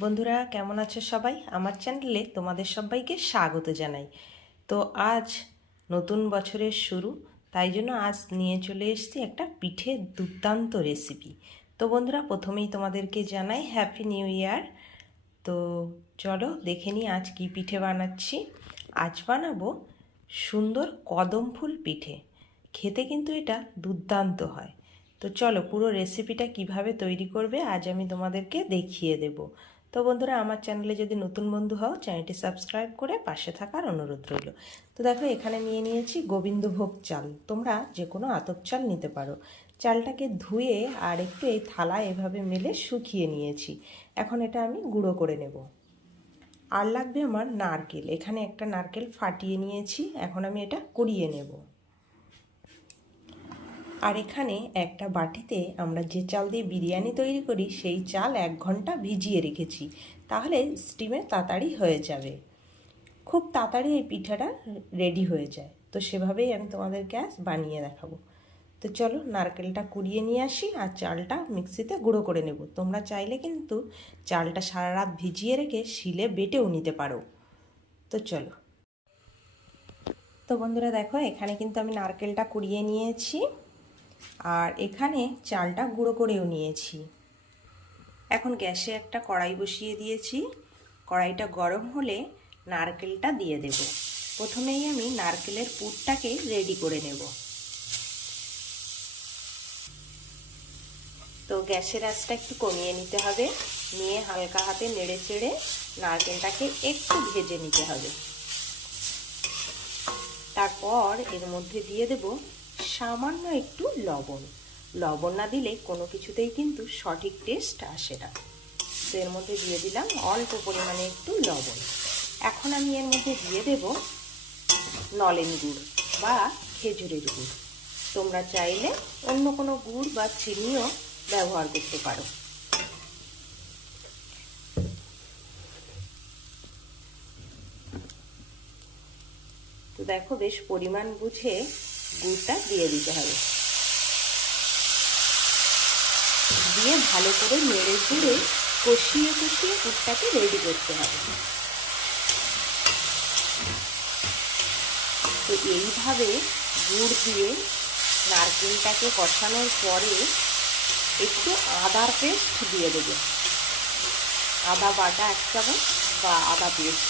বন্ধুরা, কেমন আছো সবাই? আমার চ্যানেলে তোমাদের সবাইকে স্বাগত জানাই। তো আজ নতুন বছরের শুরু, তাই জন্য আজ নিয়ে চলে এসেছি একটা পিঠে দুর্দান্ত রেসিপি তো বন্ধুরা, প্রথমেই তোমাদেরকে জানাই হ্যাপি নিউ ইয়ার তো চলো দেখে নিই আজ কি পিঠে বানাচ্ছি। আজ বানাবো সুন্দর কদম ফুল পিঠে। খেতে কিন্তু এটা দুর্দান্ত হয়। তো চলো পুরো রেসিপিটা কীভাবে তৈরি করবে, আজ আমি তোমাদেরকে দেখিয়ে দেব। তো বন্ধুরা, আমার চ্যানেলে যদি নতুন বন্ধু হও, চ্যানেলটি সাবস্ক্রাইব করে পাশে থাকার অনুরোধ রইল। তো দেখো, এখানে নিয়ে নিয়েছি গোবিন্দভোগ চাল। তোমরা যে কোনো আতপ চাল নিতে পারো। চালটাকে ধুয়ে আর একটু এই থালায় এভাবে মেলে শুকিয়ে নিয়েছি। এখন এটা আমি গুঁড়ো করে নেব। আর লাগবে আমার নারকেল। এখানে একটা নারকেল ফাটিয়ে নিয়েছি। এখন আমি এটা কুড়িয়ে নেব। আর এখানে একটা বাটিতে আমরা যে চাল দিয়ে বিরিয়ানি তৈরি করি, সেই চাল এক ঘণ্টা ভিজিয়ে রেখেছি। তাহলে স্টিমে তাড়াতাড়ি হয়ে যাবে। খুব তাড়াতাড়ি এই পিঠাটা রেডি হয়ে যায়। তো সেভাবেই আমি তোমাদের গ্যাস বানিয়ে দেখাবো। তো চলো নারকেলটা কুড়িয়ে নিয়ে আসি আর চালটা মিক্সিতে গুঁড়ো করে নেব। তোমরা চাইলে কিন্তু চালটা সারা রাত ভিজিয়ে রেখে শিলে বেটেও নিতে পারো। তো চলো। তো বন্ধুরা দেখো, এখানে কিন্তু আমি নারকেলটা কুড়িয়ে নিয়েছি। আর এখানে চালটা গুঁড়ো করেও নিয়েছি। এখন গ্যাসে একটা কড়াই বসিয়ে দিয়েছি। কড়াইটা গরম হলে নারকেলটা দিয়ে দেব। প্রথমেই আমি নারকেলের পুরটাকে রেডি করে নেব। তো গ্যাসের আঁচটা একটু কমিয়ে নিতে হবে। নিয়ে হালকা হাতে নেড়ে চেড়ে নারকেলটাকে একটু ভেজে নিতে হবে। তারপর এর মধ্যে দিয়ে দেব সামান্য একটু লবণ। লবণ না দিলে কোনো কিছুতেই কিন্তু সঠিক টেস্ট আসে না। তো এর মধ্যে দিয়ে দিলাম অল্প পরিমাণে একটু লবণ। এখন আমি এর মধ্যে দিয়ে দেব নলেন গুড় বা খেজুরের গুড়। তোমরা চাইলে অন্য কোনো গুড় বা চিনিও ব্যবহার করতে পারো। তো দেখো বেশ পরিমাণ বুঝে গুড়টা দিয়ে দিতে হবে। দিয়ে ভালো করে নেড়ে চেড়ে কষিয়ে কষিয়ে গুড়টাকে রেডি করতে হবে। তো এইভাবে গুড় দিয়ে নারকেলটাকে কষানোর পরে একটু আদার পেস্ট দিয়ে দেবে। আদা বাটা এক চামচ বা আদা পেস্ট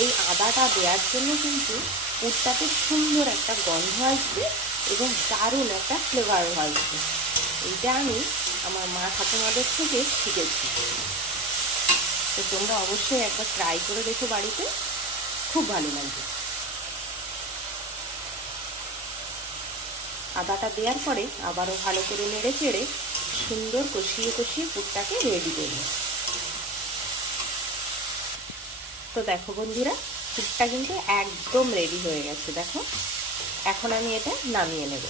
এই আদাটা দেওয়ার জন্য কিন্তু পুরটাতে সুন্দর একটা গন্ধ আসবে এবং দারুণ একটা ফ্লেভারও আসবে। এইটা আমি আমার মা ঠাকুমাদের থেকে শিখেছি। তো তোমরা অবশ্যই একবার ট্রাই করে দেখো বাড়িতে। খুব ভালো লাগবে। আদাটা দেওয়ার পরে আবারও ভালো করে নেড়ে চেড়ে সুন্দর কষিয়ে কষিয়ে পুরটাকে রেডি করবে তো দেখো বন্ধুরা পুরটা কিন্তু একদম রেডি হয়ে গেছে, দেখো। এখন আমি এটা নামিয়ে নেব।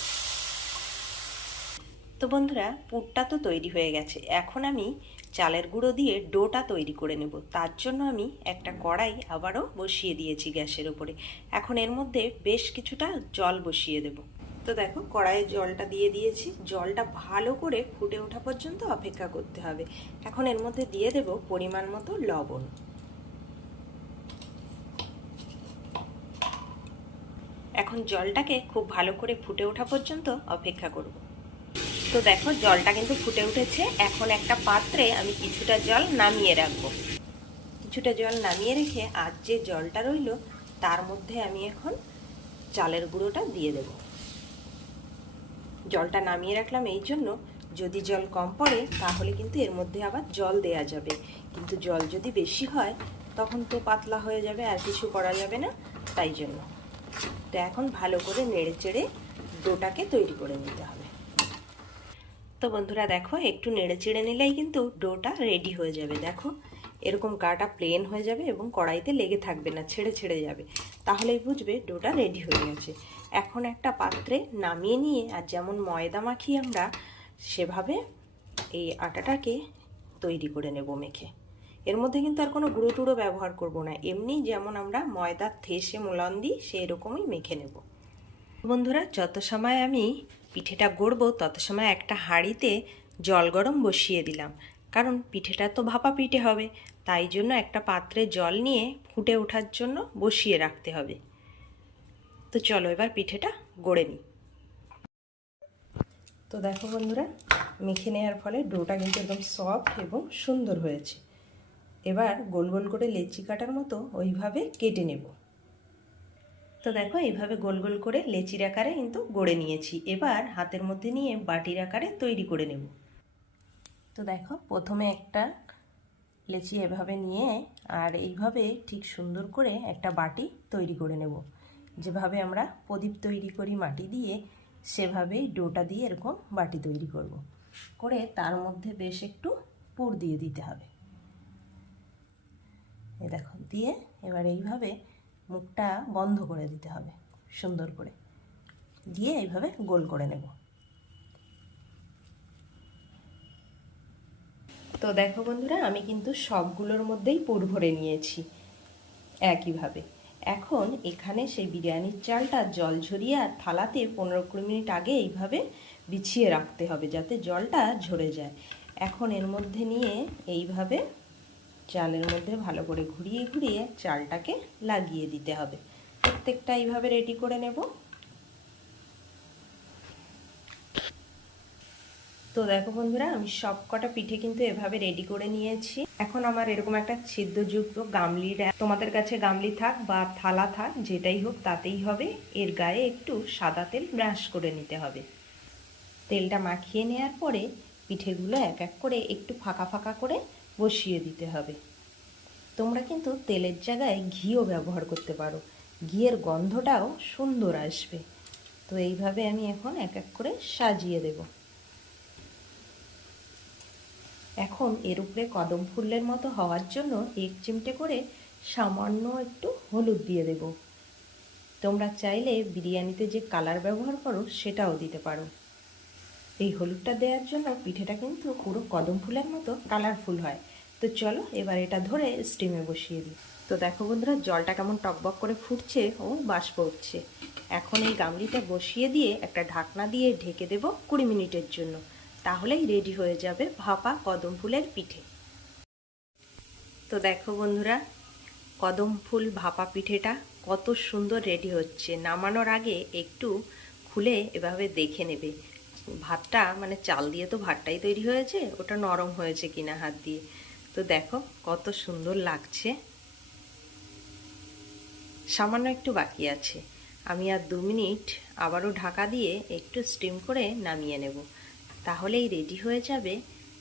তো বন্ধুরা, পুরটা তো তৈরি হয়ে গেছে। এখন আমি চালের গুঁড়ো দিয়ে ডোটা তৈরি করে নেব। তার জন্য আমি একটা কড়াই আবারও বসিয়ে দিয়েছি গ্যাসের ওপরে। এখন এর মধ্যে বেশ কিছুটা জল বসিয়ে দেব। তো দেখো, কড়াইয়ে জলটা দিয়ে দিয়েছি। জলটা ভালো করে ফুটে ওঠা পর্যন্ত অপেক্ষা করতে হবে। এখন এর মধ্যে দিয়ে দেব পরিমাণ মতো লবণ। এখন জলটাকে খুব ভালো করে ফুটে ওঠা পর্যন্ত অপেক্ষা করব। তো দেখো, জলটা কিন্তু ফুটে উঠেছে। এখন একটা পাত্রে আমি কিছুটা জল নামিয়ে রাখব। কিছুটা জল নামিয়ে রেখে আর যে জলটা রইল, তার মধ্যে আমি এখন চালের গুঁড়োটা দিয়ে দেব। জলটা নামিয়ে রাখলাম এই জন্য, যদি জল কম পড়ে, তাহলে কিন্তু এর মধ্যে আবার জল দেয়া যাবে। কিন্তু জল যদি বেশি হয়, তখন তো পাতলা হয়ে যাবে আর কিছু করা যাবে না, তাই জন্য। তো এখন ভালো করে নেড়ে চেড়ে ডোটাকে তৈরি করে নিতে হবে। তো বন্ধুরা দেখো, একটু নেড়ে চেড়ে নিলেই কিন্তু ডোটা রেডি হয়ে যাবে। দেখো, এরকম গাটা প্লেন হয়ে যাবে এবং কড়াইতে লেগে থাকবে না, ছেড়ে ছেড়ে যাবে। তাহলেই বুঝবে ডোটা রেডি হয়ে গেছে। এখন একটা পাত্রে নামিয়ে নিয়ে, আর যেমন ময়দা মাখি আমরা সেভাবে এই আটাটাকে তৈরি করে নেব মেখে। এর মধ্যে কিন্তু আর কোনো গুঁড়ো টুড়ো ব্যবহার করব না। এমনি যেমন আমরা ময়দার থেসে, মোলান দিই সেই রকমই মেখে নেব। বন্ধুরা, যত সময় আমি পিঠেটা গড়বো, তত সময় একটা হাঁড়িতে জল গরম বসিয়ে দিলাম। কারণ পিঠেটা তো ভাপা পিঠে হবে, তাই জন্য একটা পাত্রে জল নিয়ে ফুটে ওঠার জন্য বসিয়ে রাখতে হবে। তো চলো এবার পিঠেটা গড়ে নিই। তো দেখো বন্ধুরা, মেখে নেওয়ার ফলে ডোটা কিন্তু একদম সফট এবং সুন্দর হয়েছে। এবার গোল গোল করে লেচি কাটার মতো ওইভাবে কেটে নেব। তো দেখো, এইভাবে গোল গোল করে লেচির আকারে কিন্তু গড়ে নিয়েছি। এবার হাতের মধ্যে নিয়ে বাটির আকারে তৈরি করে নেব। তো দেখো, প্রথমে একটা লেচি এভাবে নিয়ে আর এইভাবে ঠিক সুন্দর করে একটা বাটি তৈরি করে নেব। যেভাবে আমরা প্রদীপ তৈরি করি মাটি দিয়ে, সেভাবেই ডোটা দিয়ে এরকম বাটি তৈরি করব। করে তার মধ্যে বেশ একটু পুর দিয়ে দিতে হবে। এ দেখো, দিয়ে এবার এইভাবে মুখটা বন্ধ করে দিতে হবে, সুন্দর করে। দিয়ে এইভাবে গোল করে নেব। তো দেখো বন্ধুরা, আমি কিন্তু সবগুলোর মধ্যেই পুর ভরে নিয়েছি একইভাবে। এখন এখানে সেই বিরিয়ানির চালটা জল ঝরিয়ে আর থালাতে পনেরো কুড়ি মিনিট আগে এইভাবে বিছিয়ে রাখতে হবে, যাতে জলটা ঝরে যায়। এখন এর মধ্যে নিয়ে এইভাবে চালের মধ্যে ভালো করে ঘুরিয়ে ঘুরিয়ে চালটাকে লাগিয়ে দিতে হবে। প্রত্যেকটা এইভাবে রেডি করে নেব। তো দেখো বন্ধুরা, আমি সব কটা পিঠে কিন্তু এভাবে রেডি করে নিয়েছি। এখন আমার এরকম একটা ছিদ্রযুক্ত গামলির তোমাদের কাছে গামলি থাক বা থালা থাক, যেটাই হোক তাতেই হবে। এর গায়ে একটু সাদা তেল ব্রাশ করে নিতে হবে। তেলটা মাখিয়ে নেওয়ার পরে পিঠেগুলো এক এক করে একটু ফাঁকা ফাঁকা করে বসিয়ে দিতে হবে। তোমরা কিন্তু তেলের জায়গায় ঘিও ব্যবহার করতে পারো। ঘিয়ের গন্ধটাও সুন্দর আসবে। তো এইভাবে আমি এখন এক এক করে সাজিয়ে দেব। এখন এর উপরে কদম ফুলের মতো হওয়ার জন্য এক চিমটে করে সামান্য একটু হলুদ দিয়ে দেব। তোমরা চাইলে বিরিয়ানিতে যে কালার ব্যবহার করো সেটাও দিতে পারো। এই হলুদটা দেওয়ার জন্য পিঠেটা কিন্তু পুরো কদম ফুলের মতো কালারফুল হয়। তো চলো এবার এটা ধরে স্টিমে বসিয়ে দিই। তো দেখো বন্ধুরা, জলটা কেমন টকবক করে ফুটছে ও বাষ্প উঠছে এখন এই গামলিটা বসিয়ে দিয়ে একটা ঢাকনা দিয়ে ঢেকে দেব কুড়ি মিনিটের জন্য। তাহলেই রেডি হয়ে যাবে ভাপা কদম ফুলের পিঠে। তো দেখো বন্ধুরা, কদম ফুল ভাপা পিঠেটা কত সুন্দর রেডি হচ্ছে। নামানোর আগে একটু খুলে এভাবে দেখে নেবে। ভাতটা মানে চাল দিয়ে তো ভাতটাই তৈরি হয়েছে, ওটা নরম হয়েছে কিনা হাত দিয়ে। তো দেখো কত সুন্দর লাগছে। সামান্য একটু বাকি আছে। আমি আর দু মিনিট আবারও ঢাকা দিয়ে একটু স্টিম করে নামিয়ে নেব। তাহলেই রেডি হয়ে যাবে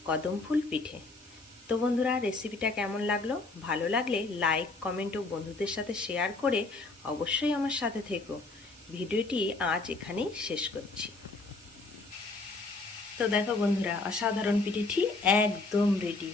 কদম ফুল পিঠে। তো বন্ধুরা রেসিপিটা কেমন লাগল? ভালো লাগলে লাইক কমেন্ট ও বন্ধুদের সাথে শেয়ার করে অবশ্যই আমার সাথে থেকো। ভিডিওটি আজ এখানেই শেষ করছি। তো দেখো বন্ধুরা অসাধারণ পিঠিটি একদম রেডি